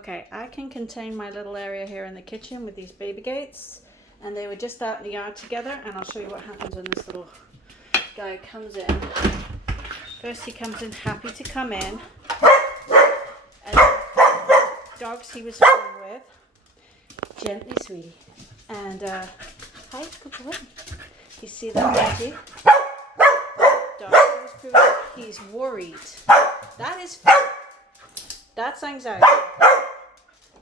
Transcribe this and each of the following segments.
Okay, I can contain my little area here in the kitchen with these baby gates, and they were just out in the yard together, and I'll show you what happens when this little guy comes in. First he comes in happy to come in, and dogs he was playing with, gently sweetie, and hi, good boy. You see that baby? Dog he was proving he's worried. That is fear. That's anxiety.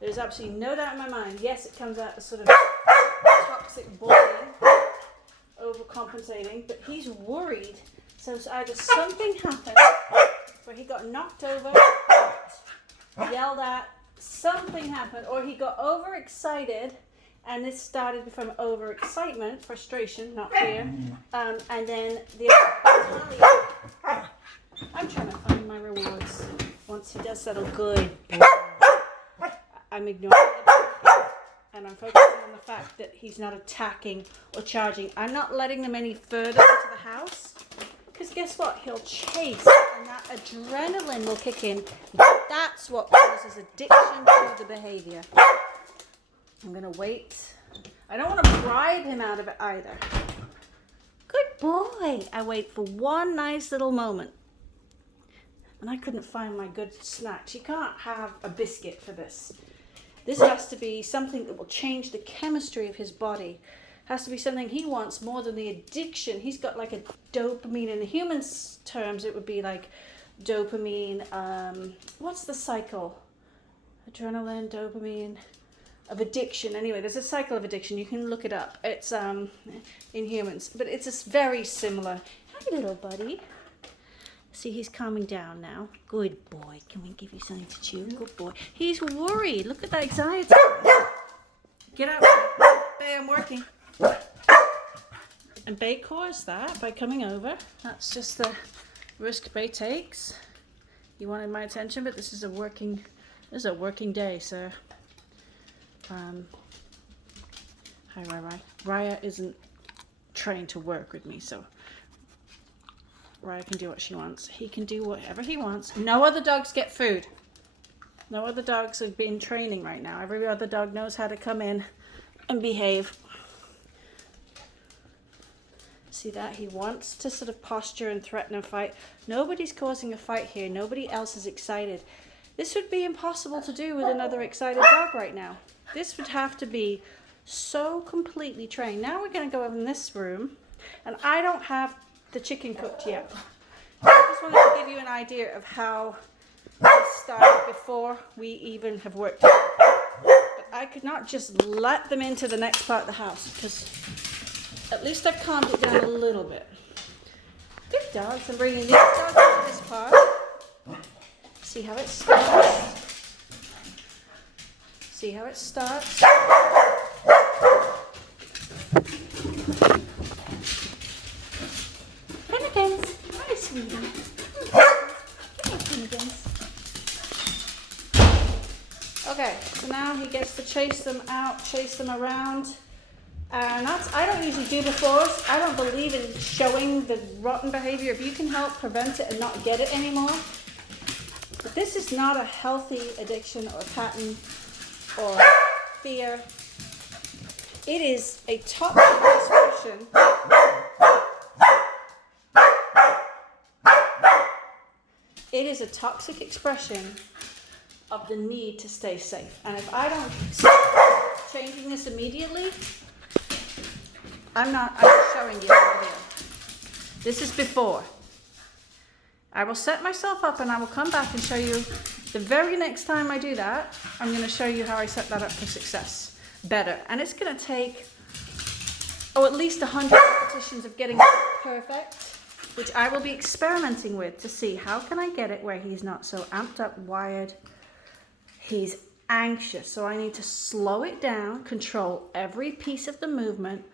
There's absolutely no doubt in my mind. Yes, it comes out as sort of toxic bullying, overcompensating, but he's worried. So either something happened where he got knocked over, yelled at, something happened, or he got overexcited, and this started from overexcitement, frustration, not fear, and then the I'm trying to find my rewards. Once he does settle, good. I'm ignoring it, and I'm focusing on the fact that he's not attacking or charging. I'm not letting them any further into the house, because guess what? He'll chase, and that adrenaline will kick in. That's what causes addiction to the behavior. I'm going to wait. I don't want to bribe him out of it either. Good boy. I wait for one nice little moment. And I couldn't find my good snacks. You can't have a biscuit for this. This has to be something that will change the chemistry of his body. It has to be something he wants more than the addiction. He's got like a dopamine. In the human terms, it would be like dopamine. What's the cycle? Adrenaline, dopamine, of addiction. Anyway, there's a cycle of addiction. You can look it up. It's in humans, but it's very similar. Hi, little buddy. See, he's calming down now. Good boy. Can we give you something to chew? Good boy. He's worried. Look at that anxiety. Get out. Bay, I'm working. And Bay caused that by coming over. That's just the risk Bay takes. You wanted my attention, but this is a working day, sir. Hi, Raya. Raya isn't trained to work with me, so Raya can do what she wants. He can do whatever he wants. No other dogs get food. No other dogs have been training right now. Every other dog knows how to come in and behave. See that? He wants to sort of posture and threaten and fight. Nobody's causing a fight here. Nobody else is excited. This would be impossible to do with another excited dog right now. This would have to be so completely trained. Now we're going to go over in this room, and I don't have the chicken cooked yet. I just wanted to give you an idea of how this started before we even have worked it. But I could not just let them into the next part of the house, because at least I've calmed it down a little bit. Good dogs. I'm bringing these dogs into this part. See how it starts. See how it starts. Finnegans. Hi, sweetie. Hi, Finnegans. Okay, so now he gets to chase them out, chase them around. And I don't usually do befores. I don't believe in showing the rotten behavior. If you can help prevent it and not get it anymore. But this is not a healthy addiction or pattern or fear. It is a toxic expression. It is a toxic expression of the need to stay safe. And if I don't start changing this immediately, I'm showing you over here. This is before. I will set myself up and I will come back and show you the very next time I do that. I'm going to show you how I set that up for success better. And it's going to take, at least 100 repetitions of getting it perfect, which I will be experimenting with to see how can I get it where he's not so amped up, wired. He's anxious. So I need to slow it down, control every piece of the movement,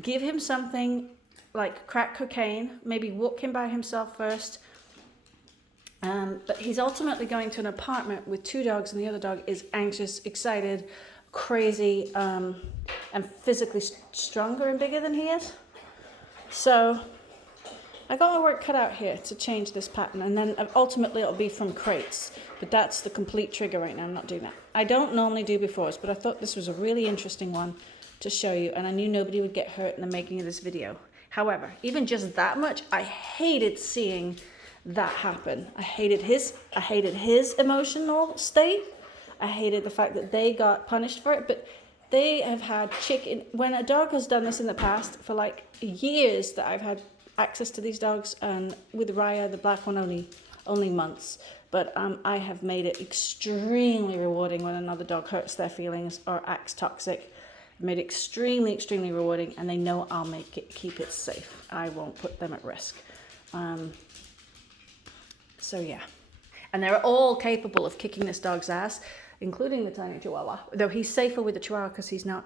give him something like crack cocaine, maybe walk him by himself first. But he's ultimately going to an apartment with 2 dogs, and the other dog is anxious, excited, crazy, and physically stronger and bigger than he is. So I got my work cut out here to change this pattern, and then ultimately it'll be from crates. But that's the complete trigger right now. I'm not doing that. I don't normally do befores, but I thought this was a really interesting one to show you, and I knew nobody would get hurt in the making of this video. However, even just that much, I hated seeing that happen. I hated his emotional state. I hated the fact that they got punished for it, but they have had chicken. When a dog has done this in the past, for like years that I've had access to these dogs, and with Raya, the black one, only months. But I have made it extremely rewarding when another dog hurts their feelings or acts toxic. I've made it extremely, extremely rewarding, and they know I'll keep it safe. I won't put them at risk. So yeah, and they're all capable of kicking this dog's ass, including the tiny Chihuahua. Though he's safer with the Chihuahua because he's not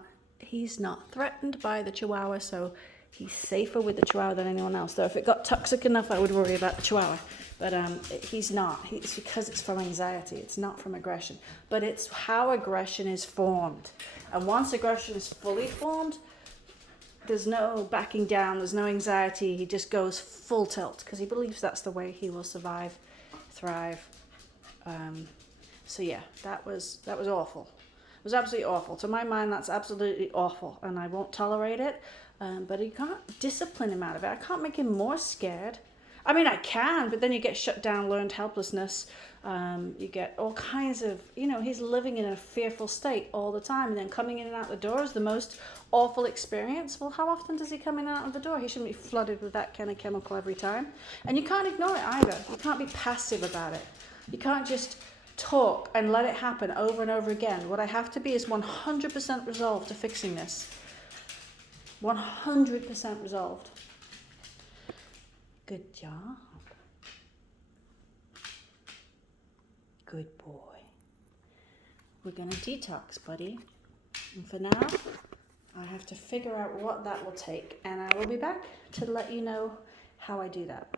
threatened by the Chihuahua, so he's safer with the Chihuahua than anyone else. Though if it got toxic enough, I would worry about the Chihuahua. But he's not. It's because it's from anxiety. It's not from aggression. But it's how aggression is formed. And once aggression is fully formed, there's no backing down. There's no anxiety. He just goes full tilt because he believes that's the way he will survive, thrive. So yeah, that was awful. It was absolutely awful. To my mind, that's absolutely awful, and I won't tolerate it. But you can't discipline him out of it. I can't make him more scared. I mean, I can, but then you get shut down, learned helplessness. You get all kinds of, he's living in a fearful state all the time. And then coming in and out the door is the most awful experience. Well, how often does he come in and out of the door? He shouldn't be flooded with that kind of chemical every time. And you can't ignore it either. You can't be passive about it. You can't just talk and let it happen over and over again. What I have to be is 100% resolved to fixing this. 100% resolved. Good job. Good boy. We're going to detox, buddy. And for now, I have to figure out what that will take. And I will be back to let you know how I do that.